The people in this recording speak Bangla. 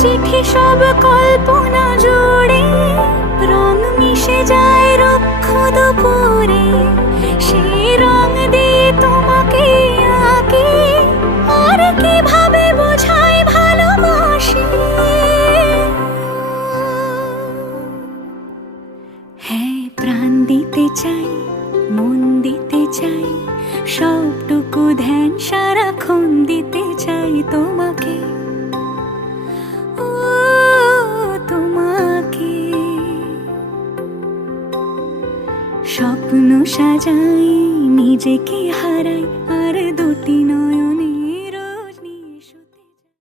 চিঠি সব কল্পনা জুড়ে, রং মিশে যায় রুক্ষ দুপুরে, সেই রং দিয়ে তোমাকে আঁকি, আর কিভাবে বোঝাই ভালোবাসি। হ্যাঁ, প্রাণ দিতে চাই, মন দিতে চাই, সবটুকু ধ্যান সারাক্ষণ দিতে চাই তোমাকে, ও তোমাকে। স্বপ্ন সাজাই, নিজেকে